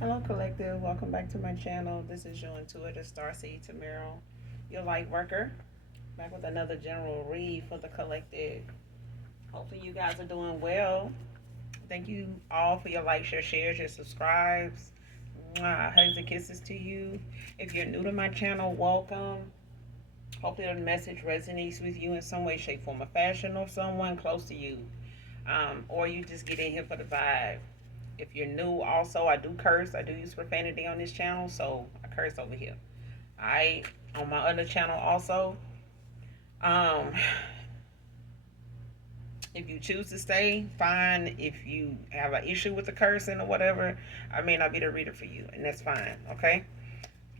Hello, Collective. Welcome back to my channel. This is your intuitive starseed Tamiro, your light worker, back with another general read for the collective. Hopefully, you guys are doing well. Thank you all for your likes, your shares, your subscribes. Mwah, hugs and kisses to you. If you're new to my channel, welcome. Hopefully, the message resonates with you in some way, shape, form, or fashion, or someone close to you. Or you just get in here for the vibe. If you're new, also, I do curse. I do use profanity on this channel, so I curse over here. I on my other channel also. Um, if you choose to stay, fine. If you have an issue with the cursing or whatever, I may not be the reader for you, and that's fine. Okay.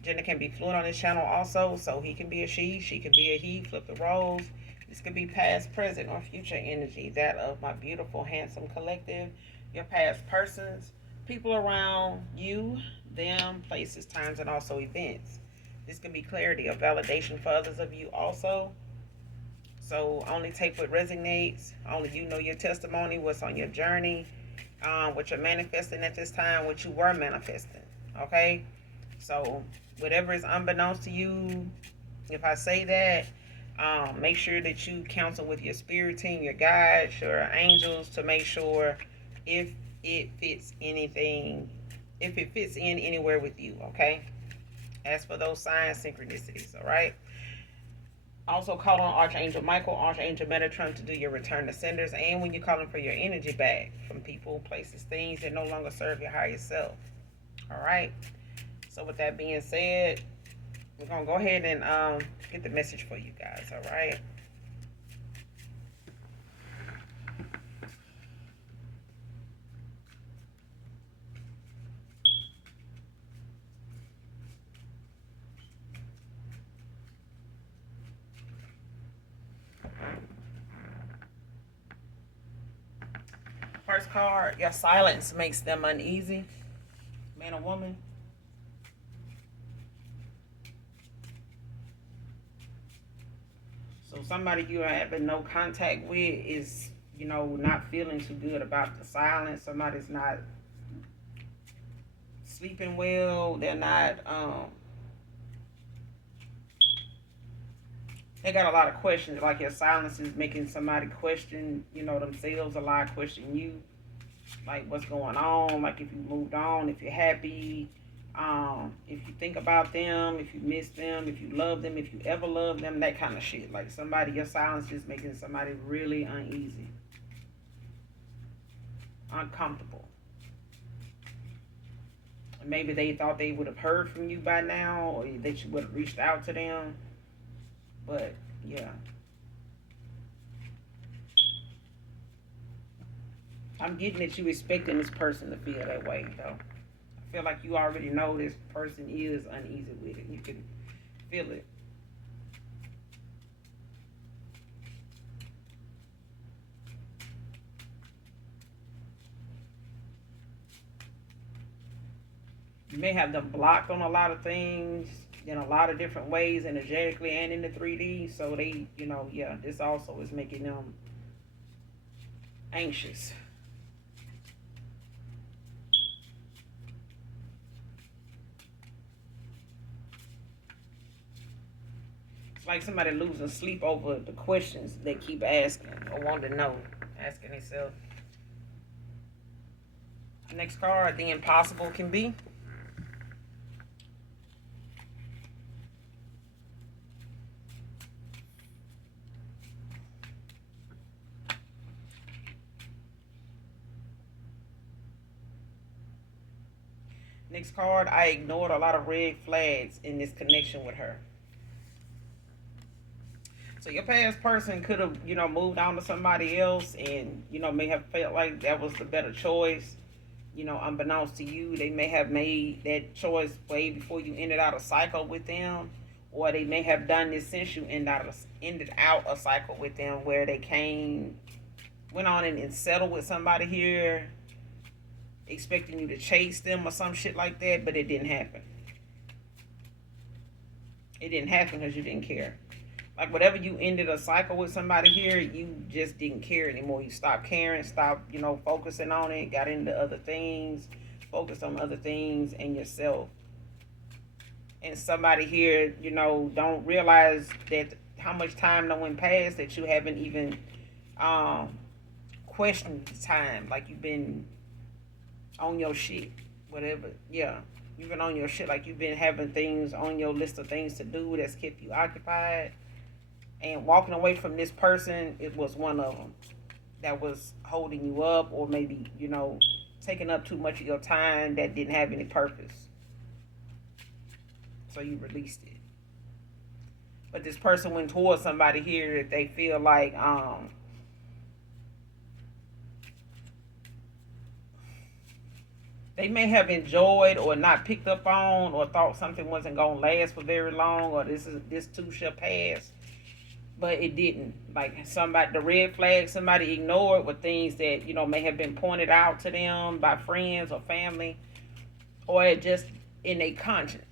Gender can be fluid on this channel also, so he can be a she can be a he. Flip the roles. This could be past, present, or future energy. That of my beautiful, handsome collective, your past persons, people around you, them, places, times, and also events. This can be clarity or validation for others of you also. So only take what resonates. Only you know your testimony, what's on your journey, what you're manifesting at this time, what you were manifesting. Okay? So whatever is unbeknownst to you, if I say that, make sure that you counsel with your spirit team, your guides, your angels to make sure if it fits anything, if it fits in anywhere with you, okay? As for those signs, synchronicities, all right? Also call on Archangel Michael, Archangel Metatron to do your return to senders, and when you're calling for your energy back from people, places, things that no longer serve your higher self, all right? So with that being said, we're going to go ahead and get the message for you guys, all right? First card, your silence makes them uneasy. Man or woman? So somebody you are having no contact with is, not feeling too good about the silence. Somebody's not sleeping well. They're not, they got a lot of questions. Like your silence is making somebody question, themselves a lot, question you. Like what's going on, like if you moved on, if you're happy, if you think about them, if you miss them, if you love them, if you ever love them, that kind of shit. Like somebody, your silence is making somebody really uneasy, uncomfortable. Maybe they thought they would have heard from you by now, or that you would have reached out to them. But yeah, I'm getting that you expecting this person to feel that way though. I feel like you already know this person is uneasy with it. You can feel it. You may have them blocked on a lot of things in a lot of different ways, energetically and in the 3D. So they, yeah, this also is making them anxious. It's like somebody losing sleep over the questions they keep asking or want to know, asking themselves. Next card, the impossible can be. Next card, I ignored a lot of red flags in this connection with her. So your past person could have, moved on to somebody else and, may have felt like that was the better choice. Unbeknownst to you, they may have made that choice way before you ended out a cycle with them. Or they may have done this since you ended out a cycle with them where they went on and settled with somebody here, expecting you to chase them or some shit like that, but it didn't happen. It didn't happen because you didn't care. Like whatever you ended a cycle with somebody here, you just didn't care anymore. You stopped caring, stopped, focusing on it, got into other things, focus on other things and yourself. And somebody here, don't realize that how much time done went past that you haven't even um, questioned the time. Like you've been on your shit, whatever. Yeah, you've been on your shit. Like you've been having things on your list of things to do that's kept you occupied. And walking away from this person, it was one of them that was holding you up, or maybe taking up too much of your time that didn't have any purpose. So you released it. But this person went towards somebody here that they feel like they may have enjoyed or not picked up on, or thought something wasn't gonna last for very long, or this too shall pass, but it didn't. Like somebody, the red flag somebody ignored were things that may have been pointed out to them by friends or family, or it just in their conscience.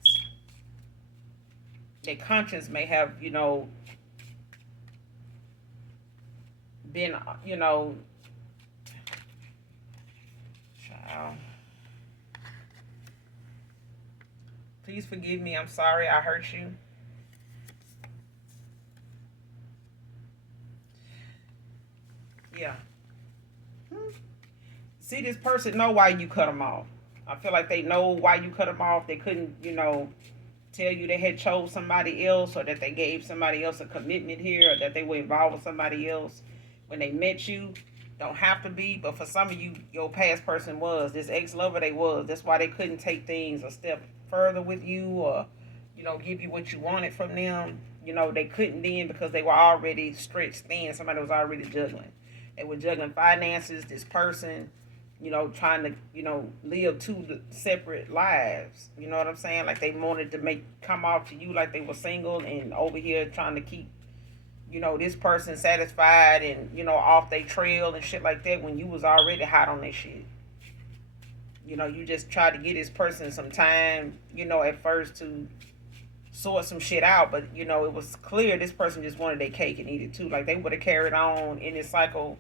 Their conscience may have been child. Please forgive me. I'm sorry I hurt you. Yeah. See, this person know why you cut them off. I feel like they know why you cut them off. They couldn't, tell you they had chose somebody else, or that they gave somebody else a commitment here, or that they were involved with somebody else when they met you. Don't have to be, but for some of you, your past person was this ex-lover. They was. That's why they couldn't take things a step further with you, or give you what you wanted from them. They couldn't then because they were already stretched thin. Somebody was already juggling. They were juggling finances. This person, trying to, live two separate lives. You know what I'm saying? Like they wanted to come off to you like they were single, and over here trying to keep, this person satisfied and, off their trail and shit like that when you was already hot on that shit. You just tried to get this person some time, at first to sort some shit out, but it was clear this person just wanted their cake and eat it too. Like they would have carried on in this cycle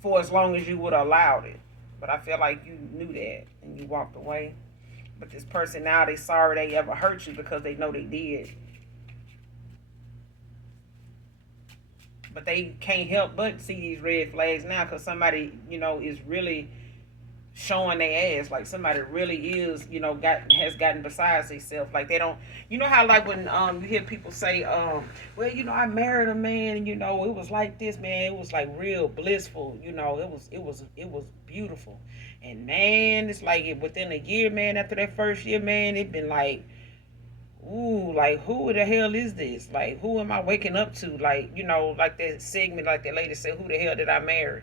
for as long as you would have allowed it. But I feel like you knew that and you walked away. But this person now, they sorry they ever hurt you because they know they did. But they can't help but see these red flags now because somebody, is really showing their ass. Like somebody really is, has gotten besides themselves. Like they don't, how like when you hear people say, well, I married a man, and it was like this, man. It was like real blissful. It was beautiful. And man, it's like within a year, man. After that first year, man, it been like, ooh, like who the hell is this? Like who am I waking up to? Like like that segment, like that lady said, who the hell did I marry?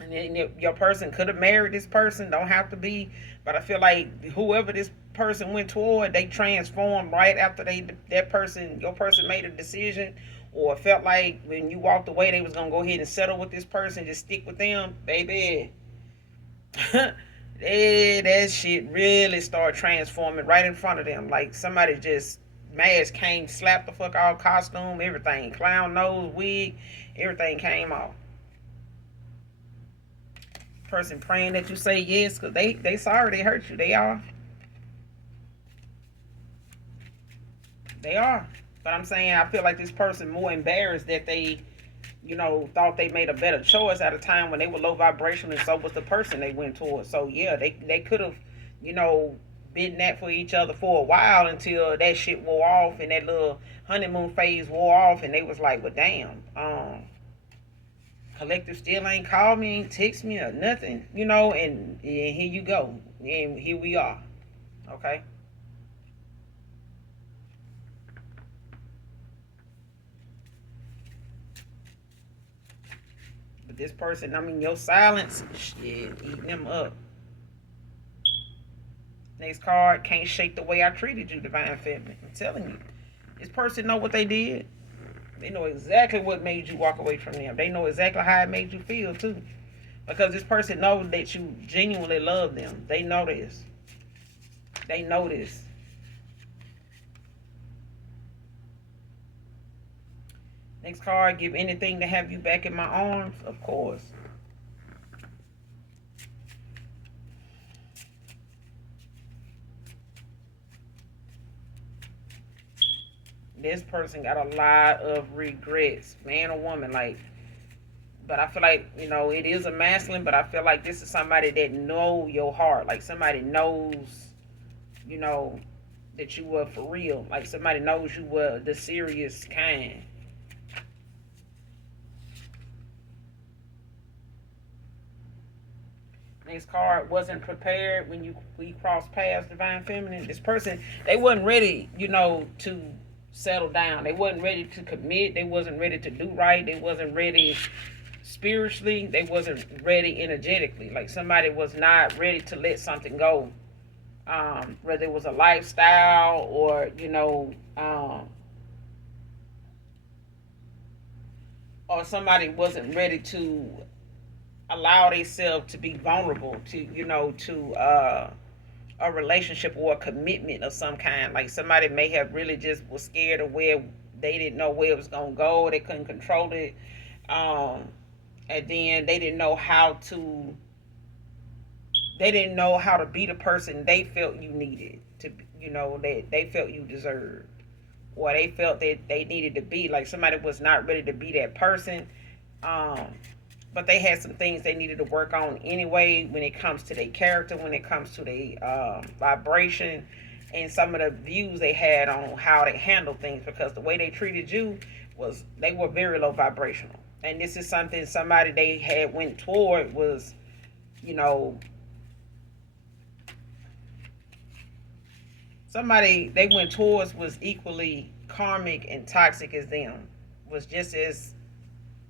And then your person could have married this person, don't have to be, but I feel like whoever this person went toward, they transformed right after your person made a decision, or felt like when you walked away they was gonna go ahead and settle with this person, just stick with them, baby. That shit really started transforming right in front of them. Like somebody just mask came, slapped the fuck out, costume, everything, clown nose, wig, everything came off. Person praying that you say yes because they sorry they hurt you. They are. But I'm saying I feel like this person more embarrassed that they thought they made a better choice at a time when they were low vibration, and so was the person they went towards. So yeah, they could have been that for each other for a while until that shit wore off and that little honeymoon phase wore off, and they was like, well damn, collective still ain't called me, ain't text me or nothing, and here you go. And here we are. Okay? But this person, I mean, your silence, shit, eating them up. Next card, can't shake the way I treated you, Divine Feminine. I'm telling you. This person know what they did. They know exactly what made you walk away from them. They know exactly how it made you feel, too. Because this person knows that you genuinely love them. They know this. They know this. Next card, give anything to have you back in my arms. Of course. This person got a lot of regrets, man or woman. Like, but I feel like it is a masculine, but I feel like this is somebody that know your heart. Like somebody knows, you know, that you were for real. Like somebody knows you were the serious kind. This card wasn't prepared when we crossed paths, divine feminine. This person, they wasn't ready, to settle down. They wasn't ready to commit. They wasn't ready to do right. They wasn't ready spiritually. They wasn't ready energetically. Like somebody was not ready to let something go. Whether it was a lifestyle or somebody wasn't ready to allow themselves to be vulnerable to a relationship or a commitment of some kind. Like somebody may have really just was scared of where they didn't know where it was gonna go. They couldn't control it, um, and then they didn't know how to be the person they felt you needed to. That they felt you deserved, or they felt that they needed to be. Like somebody was not ready to be that person. Um, but they had some things they needed to work on anyway when it comes to their character, when it comes to their vibration, and some of the views they had on how they handle things, because the way they treated you was they were very low vibrational. And this is something somebody they had went toward was, you know, somebody they went towards was equally karmic and toxic as them, was just as,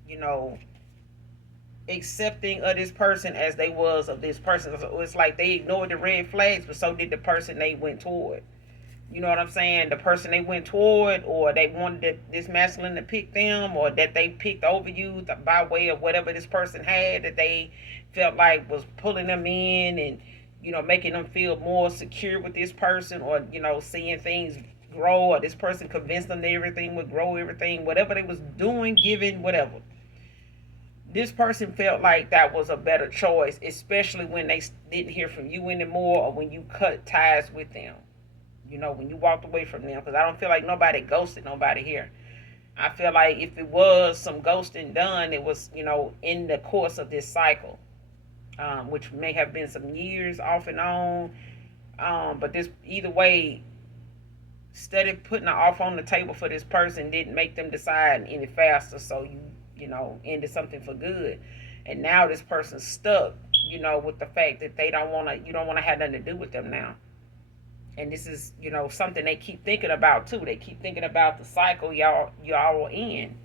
you know, accepting of this person as they was of this person. So it's like they ignored the red flags, but so did the person they went toward. You know what I'm saying? The person they went toward, or they wanted this masculine to pick them, or that they picked over you by way of whatever this person had that they felt like was pulling them in and, making them feel more secure with this person, or, seeing things grow, or this person convinced them that everything would grow, everything, whatever they was doing, giving, whatever. This person felt like that was a better choice, especially when they didn't hear from you anymore, or when you cut ties with them. When you walked away from them, because I don't feel like nobody ghosted nobody here. I feel like if it was some ghosting done, it was, in the course of this cycle, which may have been some years off and on. But this, either way, steady putting an offer on the table for this person didn't make them decide any faster. So ended something for good. And now this person's stuck, with the fact that you don't want to have nothing to do with them now. And this is, something they keep thinking about too. They keep thinking about the cycle y'all were in.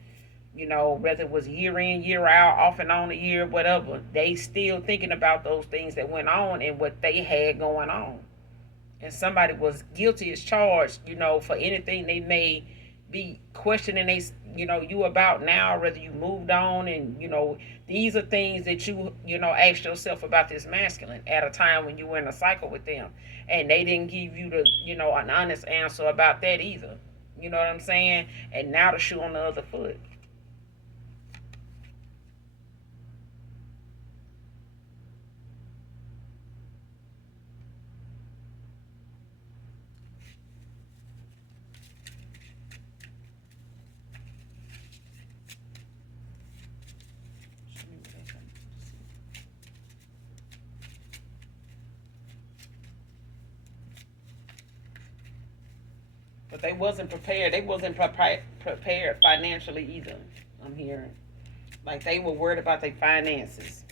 Whether it was year in, year out, off and on a year, whatever. They still thinking about those things that went on and what they had going on. And somebody was guilty as charged, for anything they may be questioning you about now, whether you moved on. And these are things that you asked yourself about this masculine at a time when you were in a cycle with them, and they didn't give you the an honest answer about that either. You know what I'm saying? And now the shoe on the other foot. But they wasn't prepared. They wasn't prepared financially either. I'm hearing like they were worried about their finances.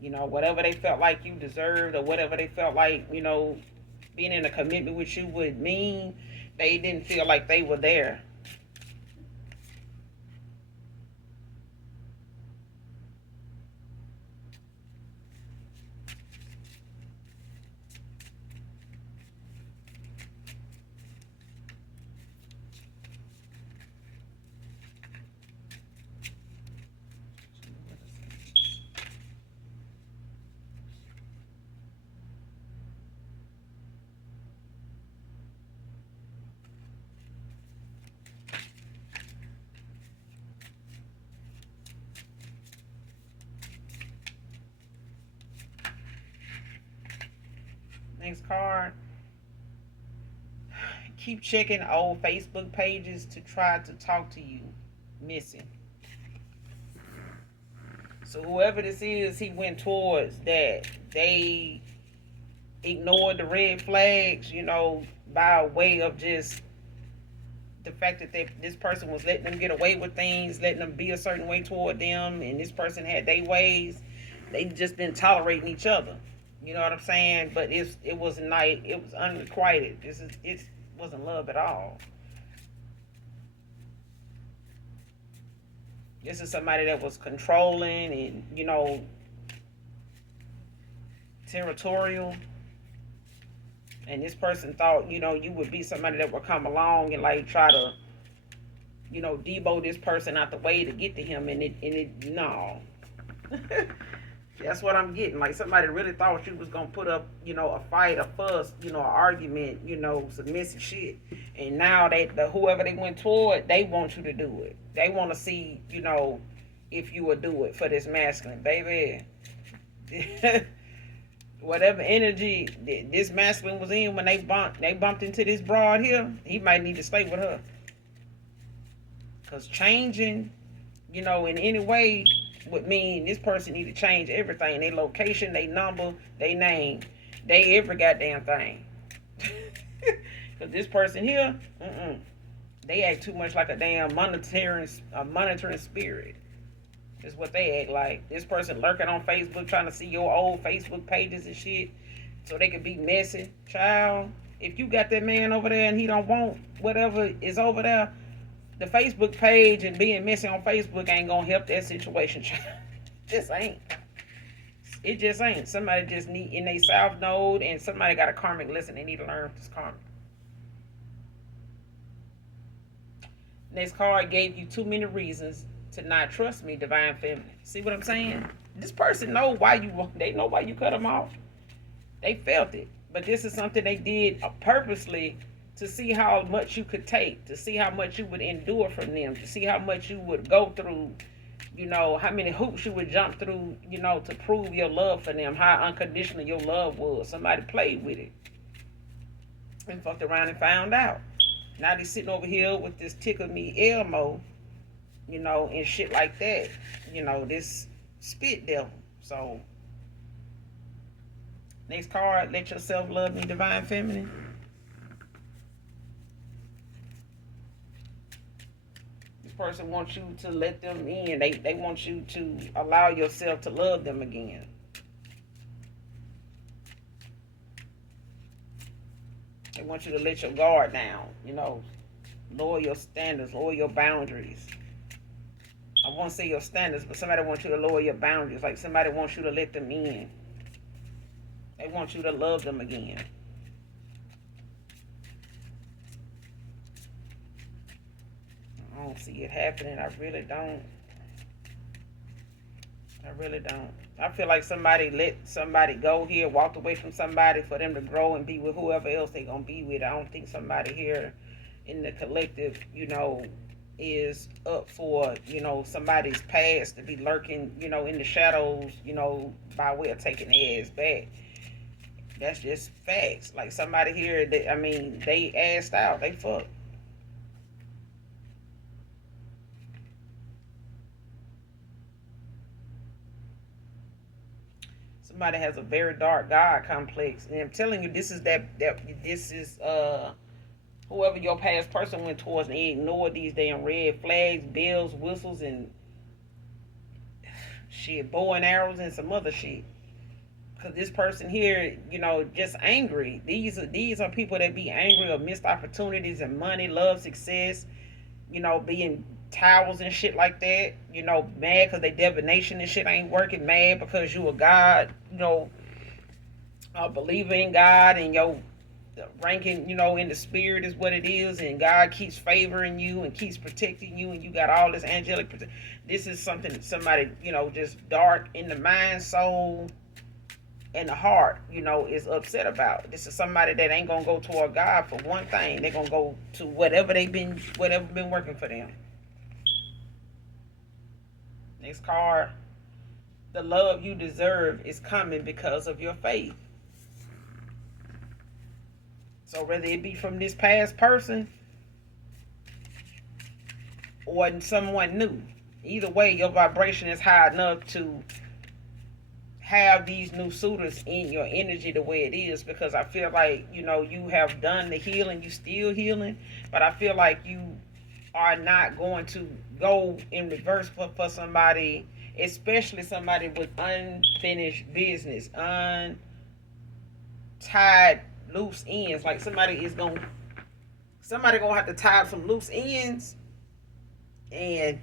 Whatever they felt like you deserved, or whatever they felt like being in a commitment with you would mean. They didn't feel like they were there. Next card. Keep checking old Facebook pages to try to talk to you. Missing. So whoever this is, he went towards that. They ignored the red flags, by way of just the fact that this person was letting them get away with things, letting them be a certain way toward them, and this person had their ways. They just been tolerating each other. You know what I'm saying? But it was night. It was unrequited. It wasn't love at all. This is somebody that was controlling and territorial. And this person thought you would be somebody that would come along and like try to debo this person out the way to get to him, and it no. That's what I'm getting. Like somebody really thought you was gonna put up, a fight, a fuss, an argument, submissive shit. And now whoever they went toward, they want you to do it. They want to see, if you would do it for this masculine, baby. Whatever energy this masculine was in when they bumped into this broad here, he might need to stay with her. Cause changing, in any way would mean this person need to change everything. Their location, their number, their name, they every goddamn thing. Cause this person here, they act too much like a damn monitoring spirit. Is what they act like. This person lurking on Facebook trying to see your old Facebook pages and shit so they can be messy. Child, if you got that man over there and he don't want whatever is over there, the Facebook page and being messy on Facebook ain't gonna help that situation, child. Just ain't. It just ain't. Somebody just need in their south node, and somebody got a karmic lesson they need to learn this karma. Next card gave you too many reasons to not trust me, divine feminine. See what I'm saying? This person know why they know why you cut them off. They felt it. But this is something they did purposely to see how much you could take, to see how much you would endure from them, to see how much you would go through, how many hoops you would jump through, to prove your love for them, how unconditional your love was. Somebody played with it and fucked around and found out. Now they sitting over here with this tickle me Elmo, and shit like that. This spit devil. So, next card, let yourself love me, divine feminine. This person wants you to let them in. They want you to allow yourself to love them again. They want you to let your guard down, lower your standards, lower your boundaries. I won't say your standards, but somebody wants you to lower your boundaries. Like somebody wants you to let them in. They want you to love them again. I don't see it happening. I really don't. I feel like somebody let somebody go here, walked away from somebody for them to grow and be with whoever else they're going to be with. I don't think somebody here in the collective, is up for, somebody's past to be lurking, in the shadows, by way of taking their ass back. That's just facts. Like somebody here, they assed out. They fucked. Somebody has a very dark God complex. And I'm telling you, this is whoever your past person went towards, and they ignored these damn red flags, bells, whistles, and shit, bow and arrows and some other shit. Cause this person here, just angry. These are people that be angry of missed opportunities and money, love, success, being towels and shit like that. Mad because they divination and shit ain't working. Mad because you a God, a believer in God, and your ranking, in the spirit is what it is, and God keeps favoring you and keeps protecting you, and you got all this angelic this is something that somebody, just dark in the mind, soul, and the heart, is upset about. This is somebody that ain't gonna go toward God for one thing. They're gonna go to whatever been working for them. Next card. The love you deserve is coming because of your faith. So whether it be from this past person or someone new, either way, your vibration is high enough to have these new suitors in your energy the way it is, because I feel like, you have done the healing, you still healing, but I feel like you are not going to go in reverse for somebody, especially somebody with unfinished business, untied loose ends. Like somebody gonna have to tie up some loose ends and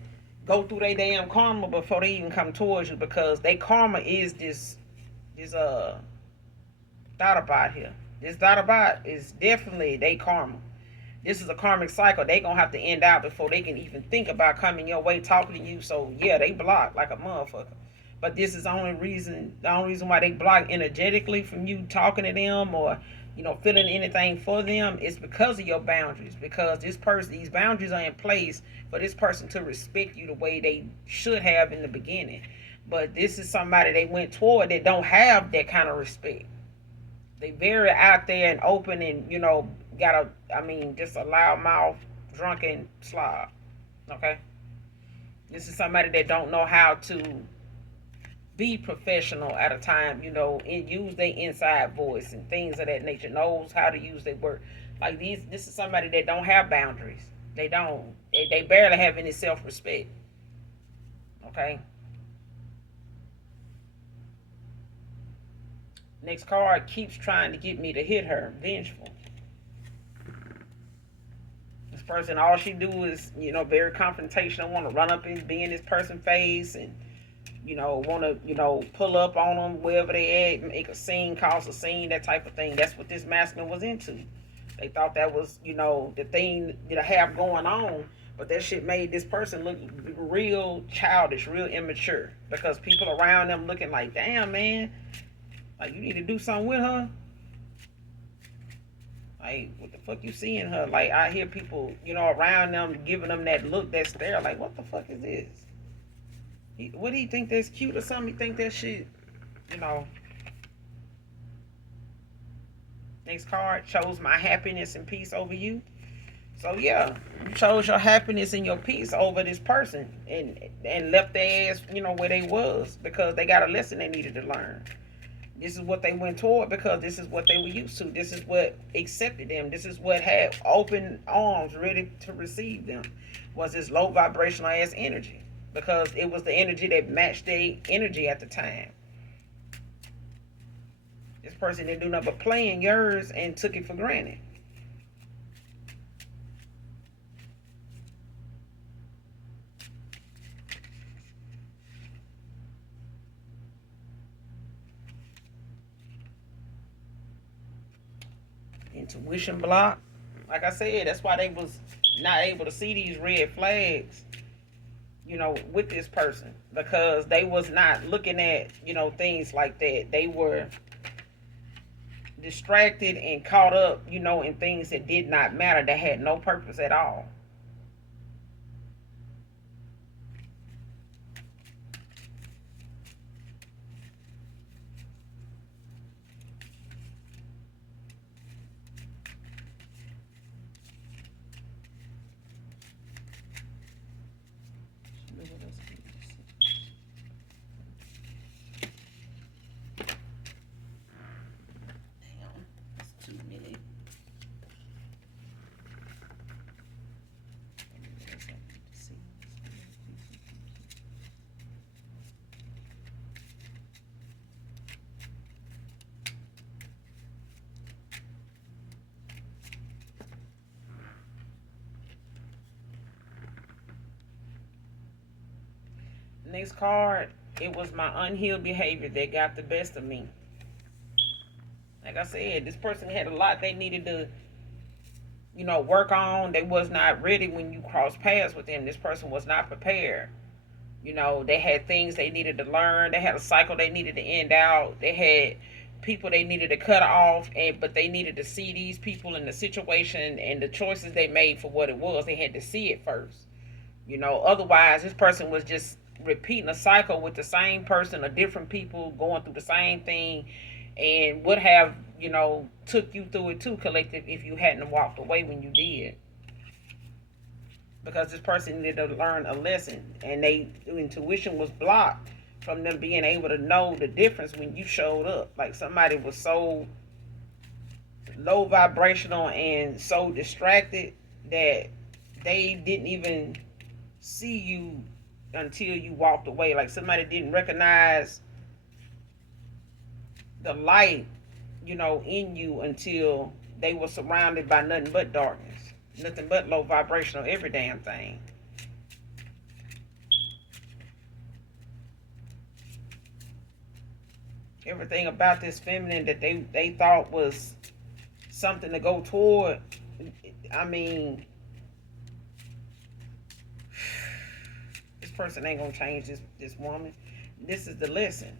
go through their damn karma before they even come towards you, because their karma is this thought about here. This thought about is definitely their karma. This is a karmic cycle. They gonna have to end out before they can even think about coming your way, talking to you. So yeah, they block like a motherfucker. But this is the only reason why they block energetically from you talking to them, or feeling anything for them, is because of your boundaries. Because these boundaries are in place for this person to respect you the way they should have in the beginning. But this is somebody they went toward that don't have that kind of respect. They very out there and open, and just a loudmouth drunken slob. Okay, this is somebody that don't know how to be professional at a time, and use their inside voice and things of that nature. Knows how to use their word. Like this is somebody that don't have boundaries. They don't. They barely have any self respect. Okay. Next card keeps trying to get me to hit her. Vengeful. This person, all she do is, very confrontational. Want to run up and be in this person's face, and want to, pull up on them wherever they at, make a scene, cause a scene, that type of thing. That's what this masculine was into. They thought that was, the thing to have going on, but that shit made this person look real childish, real immature, because people around them looking like, damn, man, like, you need to do something with her. Like, what the fuck you seeing her? Like, I hear people, around them giving them that look, that stare, like, what the fuck is this? What do you think that's cute or something? You think that shit, you know? Next card chose my happiness and peace over you. So yeah, you chose your happiness and your peace over this person, and left their ass, where they was, because they got a lesson they needed to learn. This is what they went toward, because this is what they were used to. This is what accepted them. This is what had open arms ready to receive them, was this low vibrational ass energy, because it was the energy that matched their energy at the time. This person didn't do nothing but play in yours and took it for granted. Intuition block. Like I said, that's why they was not able to see these red flags, with this person, because they was not looking at, things like that. They were distracted and caught up, in things that did not matter, that had no purpose at all. Next card, it was my unhealed behavior that got the best of me. Like I said, this person had a lot they needed to, work on. They was not ready when you cross paths with them. This person was not prepared. They had things they needed to learn. They had a cycle they needed to end out. They had people they needed to cut off, but they needed to see these people in the situation and the choices they made for what it was. They had to see it first. Otherwise this person was just repeating a cycle with the same person or different people going through the same thing, and would have took you through it too, collective, if you hadn't walked away when you did. Because this person needed to learn a lesson, and their intuition was blocked from them being able to know the difference when you showed up. Like somebody was so low vibrational and so distracted that they didn't even see you until you walked away. Like somebody didn't recognize the light, in you until they were surrounded by nothing but darkness, nothing but low vibrational, every damn thing. Everything about this feminine that they thought was something to go toward. I mean, this person ain't gonna change this woman. This is the lesson.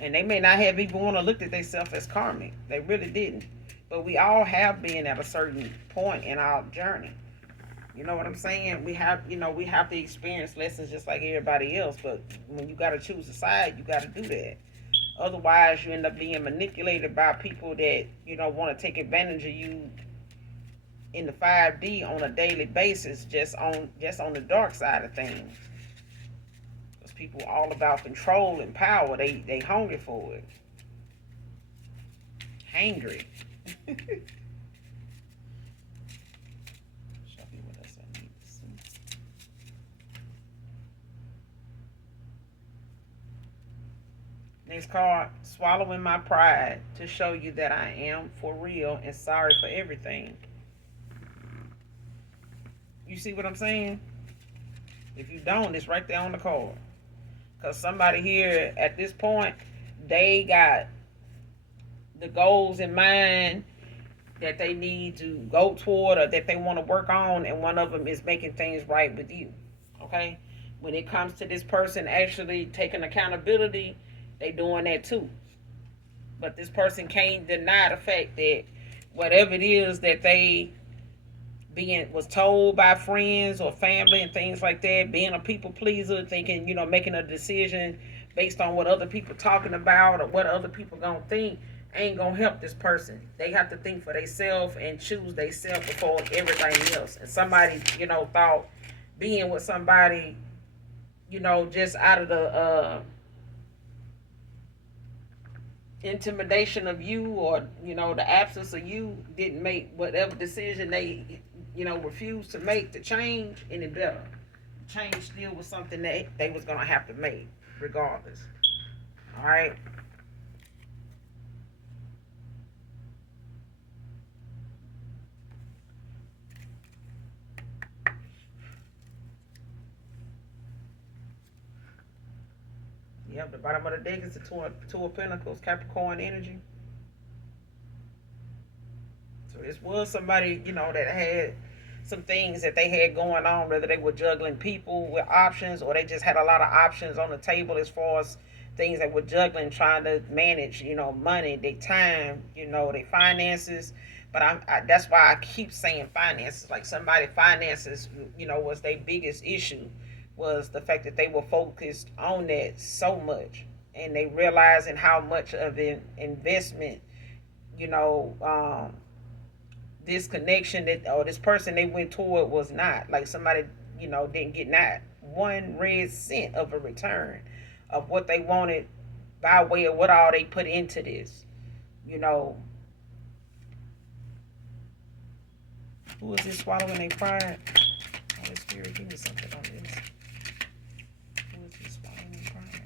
And they may not have even want to look at themselves as karmic. They really didn't. But we all have been at a certain point in our journey. You know what I'm saying? We have to experience lessons just like everybody else. But when you got to choose a side, you got to do that. Otherwise, you end up being manipulated by people that want to take advantage of you in the 5D on a daily basis, just on the dark side of things. Because people are all about control and power. They hungry for it. Hangry. Show me what else I need to see. Next card, swallowing my pride to show you that I am for real and sorry for everything. You see what I'm saying? If you don't, it's right there on the card. Because somebody here at this point, they got the goals in mind that they need to go toward or that they want to work on, and one of them is making things right with you. Okay? When it comes to this person actually taking accountability, they doing that too. But this person can't deny the fact that whatever it is that they being was told by friends or family and things like that, being a people pleaser, thinking, making a decision based on what other people talking about or what other people gonna think, ain't gonna help this person. They have to think for themselves and choose themselves before everything else. And somebody, thought being with somebody, just out of the intimidation of you, or the absence of you, didn't make whatever decision they refused to make to change any better. Change still was something that they was gonna have to make regardless. All right. Yep, the bottom of the deck is the two of Pentacles, Capricorn energy. So this was somebody, that had some things that they had going on, whether they were juggling people with options or they just had a lot of options on the table as far as things that were juggling, trying to manage, money, their time, their finances. But that's why I keep saying finances. Like somebody finances, was their biggest issue, was the fact that they were focused on that so much, and they realizing how much of an investment, you know, this connection that or this person they went toward was not. Like somebody, didn't get not one red cent of a return of what they wanted by way of what all they put into this. You know, who is this swallowing their pride? Holy Spirit, give me something on this. Who is this swallowing their pride?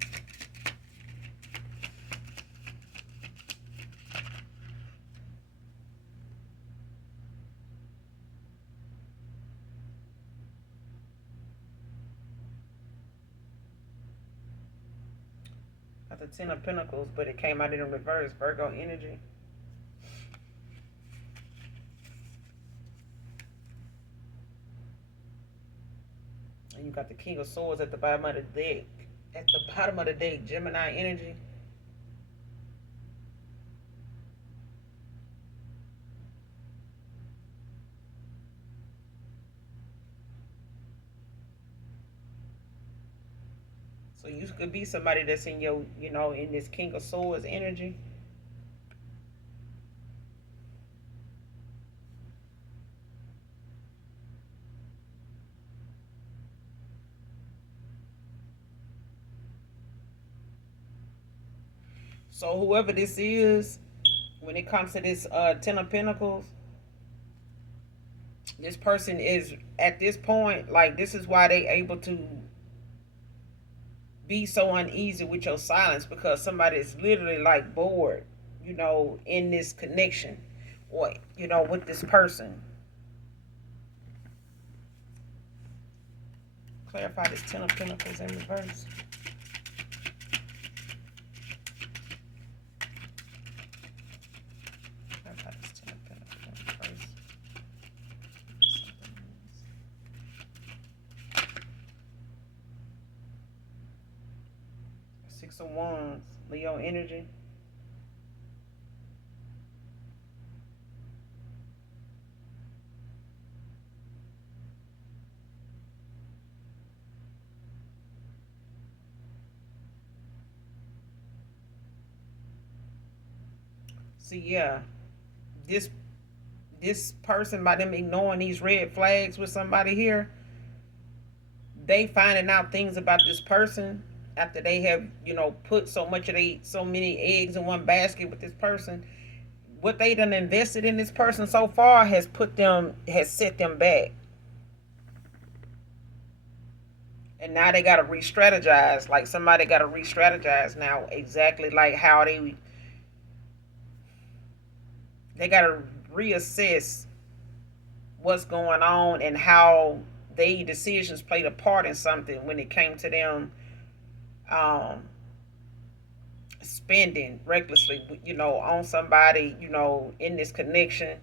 Got the Ten of Pentacles, but it came out in reverse. Virgo energy. And you got the King of Swords at the bottom of the deck. At the bottom of the deck, Gemini energy. So you could be somebody that's in your, in this King of Swords energy. So whoever this is, when it comes to this Ten of Pentacles, this person is at this point, like this is why they able to be so uneasy with your silence, because somebody is literally like bored, in this connection, or with this person. Clarify this Ten of Pentacles in reverse. Clarify this Ten of Pentacles in reverse. Six of Wands, Leo energy. See, yeah, this this person, by them ignoring these red flags with somebody here, they finding out things about this person after they have put so many eggs in one basket with this person. What they done invested in this person so far has set them back, and now they got to re-strategize. Like somebody got to re-strategize now, exactly like how they got to reassess what's going on and how they decisions played a part in something when it came to them um, spending recklessly, on somebody, in this connection.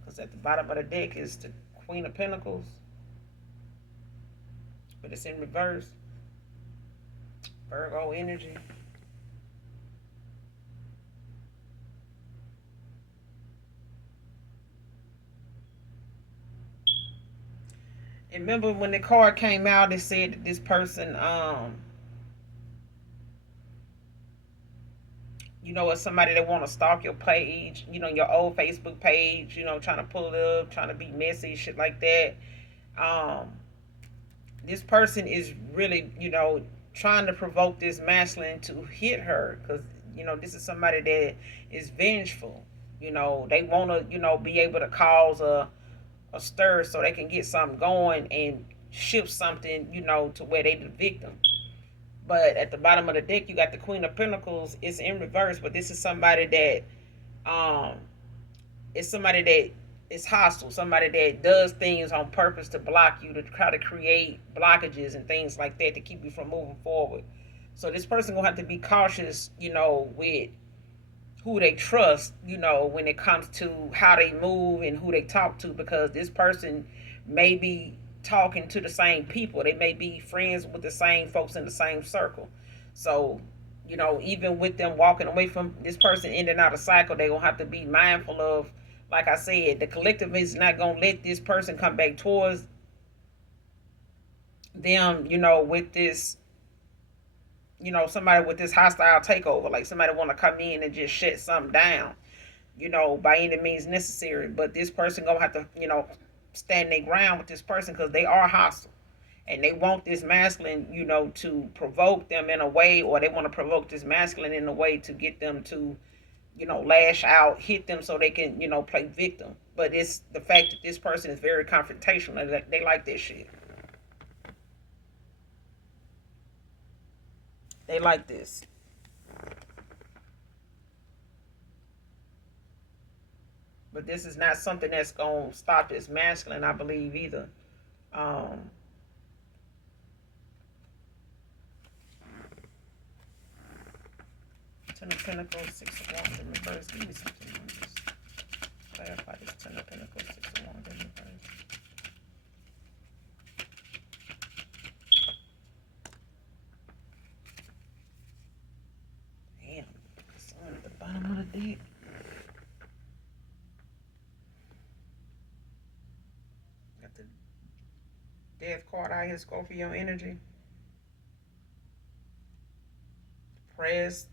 Because at the bottom of the deck is the Queen of Pentacles, but it's in reverse. Virgo energy. And remember when the card came out, it said that this person, is somebody that want to stalk your page, your old Facebook page, trying to pull it up, trying to be messy, shit like that. Um, this person is really, trying to provoke this masculine to hit her, because this is somebody that is vengeful. They want to, be able to cause a stir so they can get something going and shift something, to where they the victim. But at the bottom of the deck, you got the Queen of Pentacles. It's in reverse, but this is somebody that it's somebody that is hostile, somebody that does things on purpose to block you, to try to create blockages and things like that to keep you from moving forward. So this person gonna have to be cautious, with who they trust, when it comes to how they move and who they talk to, because this person may be talking to the same people. They may be friends with the same folks in the same circle. So, even with them walking away from this person in and out of cycle, they're gonna have to be mindful of, like I said, the collective is not gonna let this person come back towards them, with this, somebody with this hostile takeover, like somebody want to come in and just shut something down, by any means necessary. But this person gonna have to, stand their ground with this person, because they are hostile, and they want this masculine, to provoke them in a way, or they want to provoke this masculine in a way to get them to, lash out, hit them so they can, play victim. But it's the fact that this person is very confrontational. They like this shit. They like this. But this is not something that's gonna stop this masculine, I believe, either. Um, Ten of Pentacles, Six of Wands in reverse. Give me something on this. Clarify this Ten of Pentacles, Six of Wands in reverse. Damn, sun at the bottom of the deck. Got the Death card out here, Scorpio energy. Press,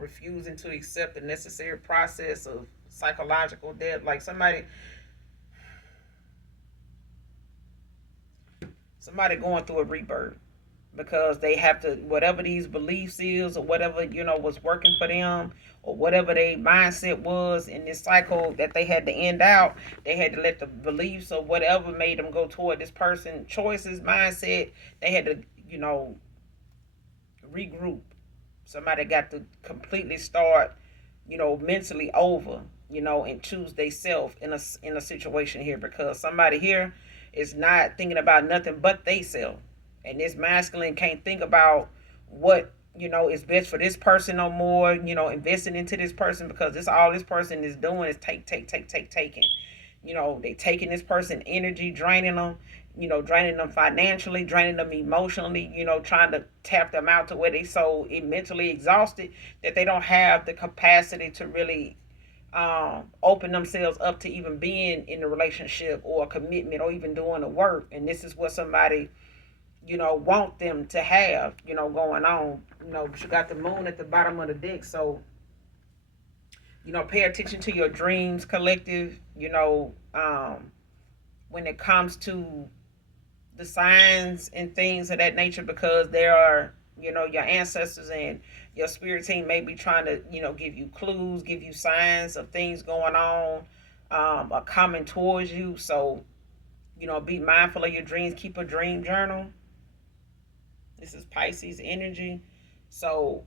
refusing to accept the necessary process of psychological death. Like somebody going through a rebirth because they have to, whatever these beliefs is or whatever was working for them, or whatever their mindset was in this cycle that they had to end out. They had to let the beliefs or whatever made them go toward this person choices mindset. They had to regroup. Somebody got to completely start mentally over, and choose they self in a situation here, because somebody here is not thinking about nothing but they self. And this masculine can't think about what is best for this person no more, investing into this person, because this all this person is doing is taking. They taking this person energy, draining them financially, draining them emotionally, trying to tap them out to where they so mentally exhausted that they don't have the capacity to really open themselves up to even being in a relationship or a commitment or even doing the work. And this is what somebody, want them to have, going on. But you got the moon at the bottom of the deck. So, pay attention to your dreams, collective, when it comes to the signs and things of that nature, because there are your ancestors and your spirit team may be trying to give you clues, give you signs of things going on, are coming towards you. So be mindful of your dreams. Keep a dream journal. This is Pisces energy. So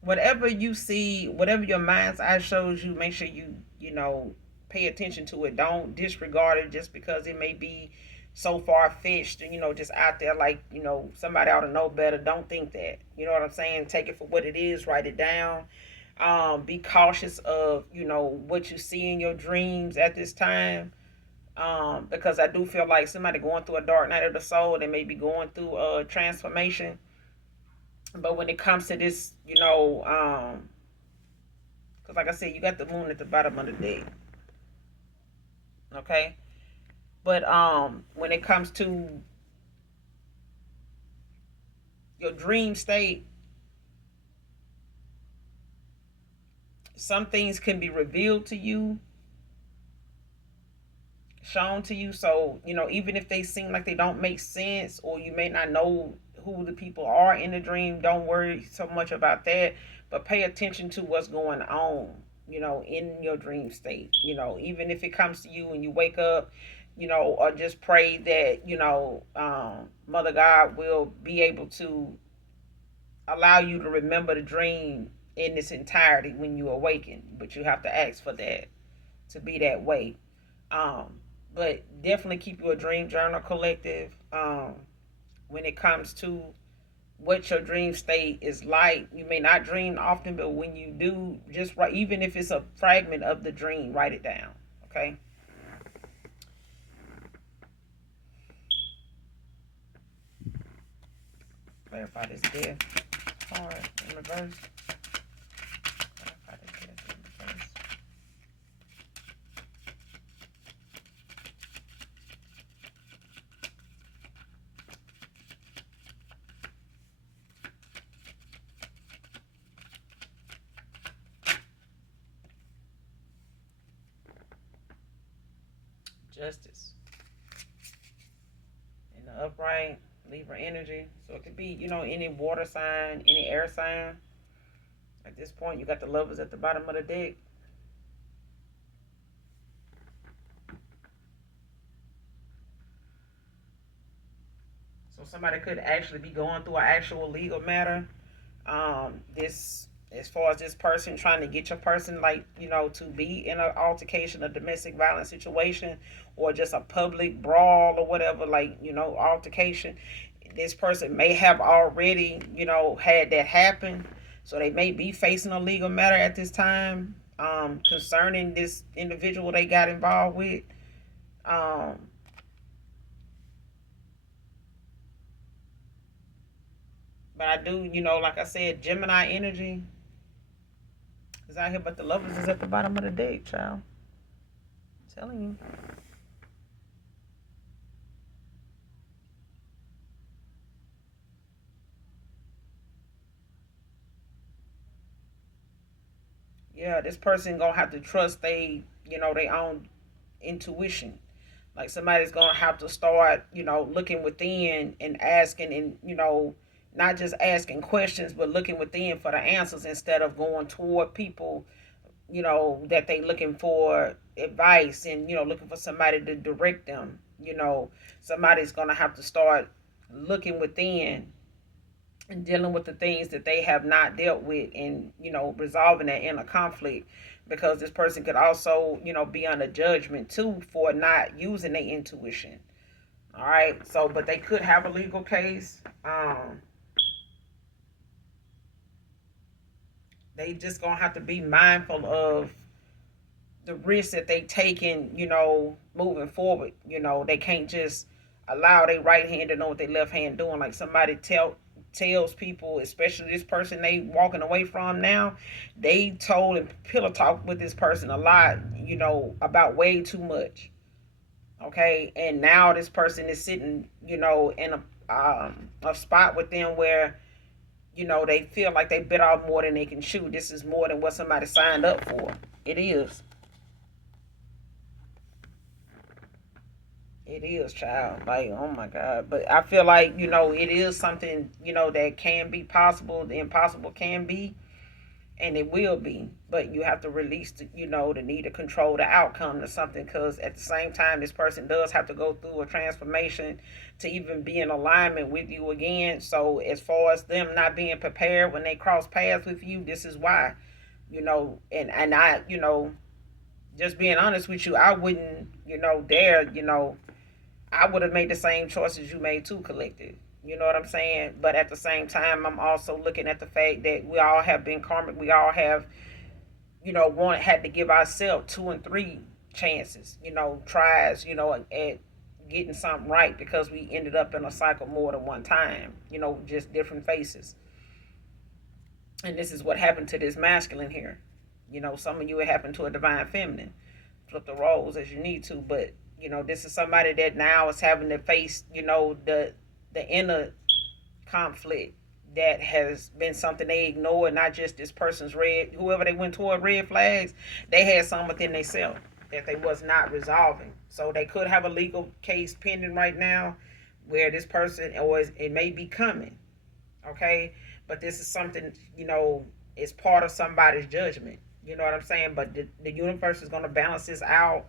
whatever you see, whatever your mind's eye shows you, make sure you pay attention to it. Don't disregard it just because it may be so far fetched and just out there, like somebody ought to know better. Don't think that. You know what I'm saying? Take it for what it is. Write it down. Be cautious of what you see in your dreams at this time. Because I do feel like somebody going through a dark night of the soul, they may be going through a transformation. But when it comes to this, because like I said, you got the moon at the bottom of the deck. Okay. But when it comes to your dream state, some things can be revealed to you, shown to you. So even if they seem like they don't make sense, or you may not know who the people are in the dream, don't worry so much about that. But pay attention to what's going on, in your dream state. Even if it comes to you and you wake up, or just pray that Mother God will be able to allow you to remember the dream in its entirety when you awaken. But you have to ask for that to be that way. um but definitely keep your dream journal, collective. When it comes to what your dream state is like, you may not dream often, but when you do, just write, even if it's a fragment of the dream, write it down. Okay. Clarify this death card in reverse. Clarify this death in reverse. Justice in the upright, Libra energy. So it could be, any water sign, any air sign. At this point, you got the lovers at the bottom of the deck. So somebody could actually be going through an actual legal matter. This, as far as this person trying to get your person, like, to be in an altercation, a domestic violence situation, or just a public brawl or whatever, like, altercation. This person may have already, had that happen. So they may be facing a legal matter at this time, concerning this individual they got involved with. Um, But I do, like I said, Gemini energy is out here, but the lovers is at the bottom of the deck, child. I'm telling you. Yeah, this person gonna have to trust they own intuition. Like somebody's gonna have to start, looking within and asking, and not just asking questions, but looking within for the answers instead of going toward people, that they looking for advice and looking for somebody to direct them. Somebody's gonna have to start looking within and dealing with the things that they have not dealt with, and resolving that inner conflict, because this person could also be under judgment too for not using their intuition. All right, so but they could have a legal case. They just gonna have to be mindful of the risks that they taking, moving forward. They can't just allow their right hand to know what their left hand doing. Like somebody tells people, especially this person they walking away from now, they told and pillow talk with this person a lot, about way too much. Okay, and now this person is sitting, in a spot with them where they feel like they bit off more than they can chew. This is more than what somebody signed up for. It is. It is, child. Like, oh my God. But I feel like, it is something, that can be possible. The impossible can be, and it will be. But you have to release, the need to control the outcome to something. Because at the same time, this person does have to go through a transformation to even be in alignment with you again. So, as far as them not being prepared when they cross paths with you, this is why, and I, just being honest with you, I wouldn't, dare, I would have made the same choices you made too, collective. You know what I'm saying? But at the same time, I'm also looking at the fact that we all have been karmic. We all have, one had to give ourselves two and three chances, tries, at getting something right, because we ended up in a cycle more than one time, just different faces. And this is what happened to this masculine here. Some of you, it happened to a divine feminine. Flip the roles as you need to, but this is somebody that now is having to face, the inner conflict that has been something they ignored. Not just this person's red, whoever they went toward red flags, they had some within themselves that they was not resolving. So they could have a legal case pending right now where this person, or it may be coming. Okay, but this is something, is part of somebody's judgment. You know what I'm saying? But the universe is going to balance this out,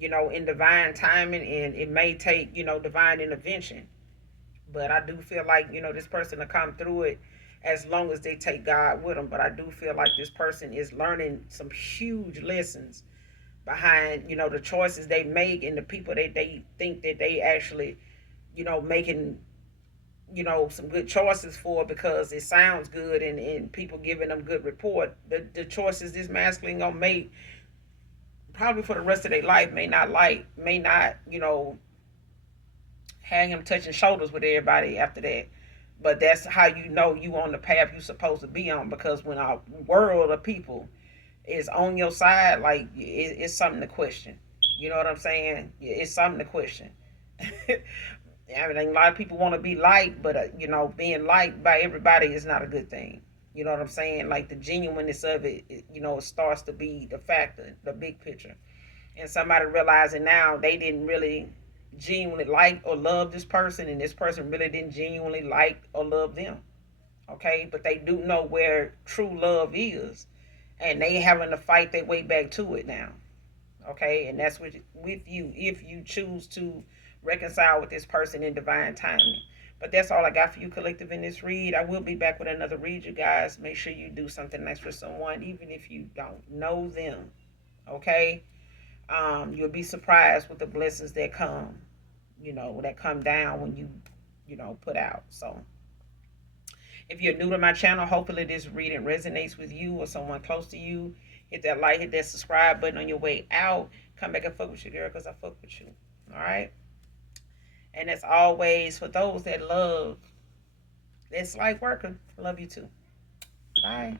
in divine timing, and it may take, divine intervention. But I do feel like, this person will come through it as long as they take God with them. But I do feel like this person is learning some huge lessons behind, the choices they make, and the people that they think that they actually, making, some good choices for, because it sounds good, and people giving them good report. The choices this masculine gonna make probably for the rest of their life may not, have him touching shoulders with everybody after that. But that's how you on the path you supposed to be on, because when a world of people is on your side, like it's something to question. You know what I'm saying? It's something to question. I mean, a lot of people want to be liked, but being liked by everybody is not a good thing. You know what I'm saying? Like the genuineness of it starts to be the factor, the big picture. And somebody realizing now they didn't really genuinely like or love this person, and this person really didn't genuinely like or love them. Okay, but they do know where true love is, and they having to fight their way back to it now. Okay, and that's with you if you choose to reconcile with this person in divine timing. But that's all I got for you, collective, in this read. I will be back with another read, you guys. Make sure you do something nice for someone, even if you don't know them. Okay, you'll be surprised with the blessings that come, that come down when you, put out. So if you're new to my channel, hopefully this reading resonates with you or someone close to you. Hit that like, hit that subscribe button on your way out. Come back and fuck with you, girl, because I fuck with you. All right? And as always, for those that love It's like working. Love you too. Bye.